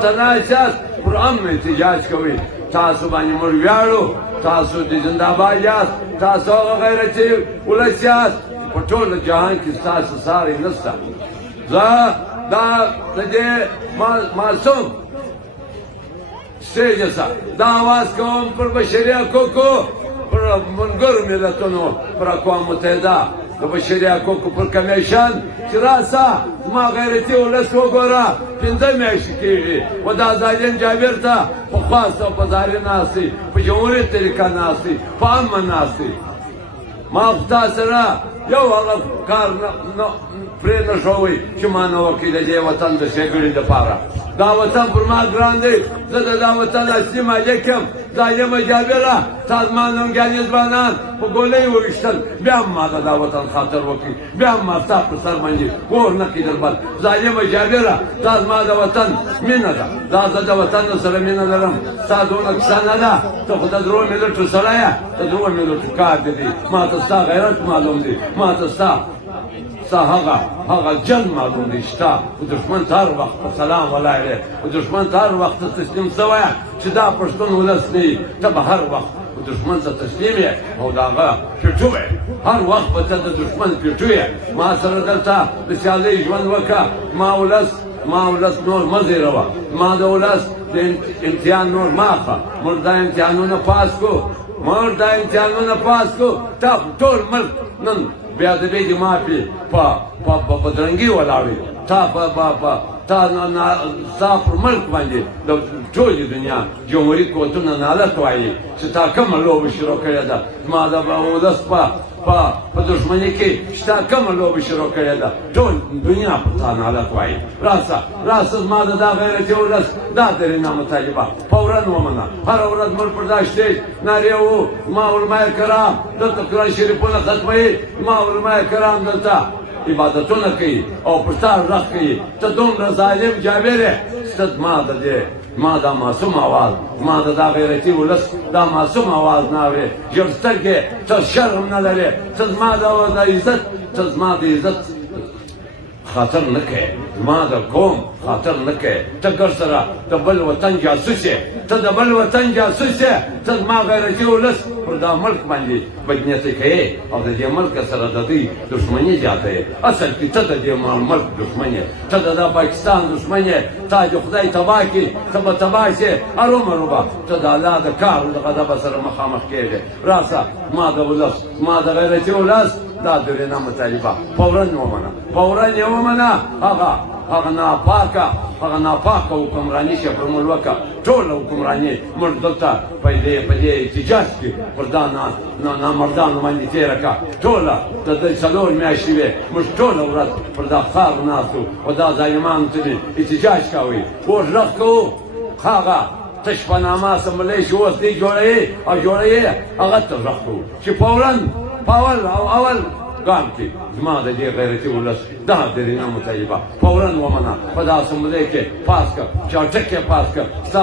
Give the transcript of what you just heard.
ورته ناست یاست پر امن احتجاج کوئ تاسو باندې موږ ویاړو تاسو د زنده‌باد یاست تاسو هغه غیرتي ولس یاست په ټول جهان کې ستاسو ساری نشته زه دا د دې معصوم سټیج څخه دا اواز کوم پر بشري حقوقو پر منګرو ملتونو پر اقوام متحده د بشري حقوقو پر کمیشن چې راسه زما غیرتي ولس وګوره 5 میاشتې کېږي و دا ظالم جابر ته په خواست او په زاري ناست دی په جمهوري طریقه ناست دی په امن ناست دی ما خو تا سره یو هغه کار پرې نه شوی چې ما نه وکړي د دې وطن د ښېګړې دپاره دا وطن پر ما ګران دی زه د دا وطن اصلي مالک یم ظالمه جابره تا زما ننګیاني ځوانان په ګولۍ وویشتل بیا هم ما د دا وطن خاطر وکړي بیا هم ما ستا پر سر باندې اور نه کېدل بل ظالمه جابره دا زما د وطن مینه ده دا زه د وطن سره مینه لرم ستا دونه کیسه نه ده ته خو د درو ملتو سړی یې د درو ملتو کار دې دی ما ته ستا غیرت معلوم دی ما ته ستا هغه جن معلوم دی شته و دښمن ته هر وخت په سلام ولاړ دی و دښمن ته هر وخت تسلیم شوی چې دا پښتون ولس نه وي ته به هر وخت و دښمن ته تسلیم یې او د هغه پیټو یې هر وخت به ته د دښمن پیټو یې ما سره دلته د سیالۍ ژوند وکړه ما ولس نور مه زیروه ما د ولس د امتحان نور مه اخله موږ دا امتحانونه پاس کړو تا ټول ملک نن بیا د دې ما په بدرنګي ولاړې تا پر ملک باندې د ټولې دنیا جمهوري قوتونه نالت وایي چې تا کومه لوبه شروع کړې ده ما د ولس په دښمنۍ کې چې تا کومه لوبه شروع کړې ده ټول دنیا په تا نالت وایي راسه زما د دا غیرتي ولس دا درېنه مطالبه فورا ومنه هره ورځ موږ پر دا شټیج نارې وو زما علماء کرام دلته قرآن شریفونه ختموي زما علماء کرام دلته عبادتونه کوي او پر تا غږ کوي ته دومره ظالم جابر یې ته ما دا معصوم اواز ما دا غیرتي ولس دا معصوم اواز نه اورې ژړ سترګې ته شرم نه لرې ته زما د عزت خاطر نه کوې زما د قوم خاطر نه کوې ته ګر سره د بل وطن جاسوس یې ته د بل وطن جاسوس یې ته زما غیرتي ولس پر دا ملک باندې بدنیتي کوې او د دې ملک سره د دوی دښمني زیاتوې اصل کې ته د دې ملک دښمن یې ته د پاکستان دښمن یې تا د خدای تباه کړي ته به تباه شې ارومرو به ته د الله د کار د غضب سره مخامخ کېږې راسه ما د غیرتي ولس دا درېنه مطالبه فورا یې ومنه هغه ناپاکه حکمراني چې پر موږ وکړه ټوله حکمراني موږ دلته په دې احتجاج کې پر دا نامردانو باندې تېره کړه ټوله د دوی 4 میاشتې وې موږ ټوله ورځ پر دا خاور ناست وو او دا ظالمانو ته مې احتجاج کوئ اوس غږ کوو هغه تش په نامه اسمبلۍ چې اوس دی جوړوي هغه ته غږ کوو چې فورا په اول ګام کې زما د دې غیرتي ولس دا درېنه مطالبه فورا ومنه په دا اسمبلۍ کې پاس کړه چاټک یې پاس کړه ستا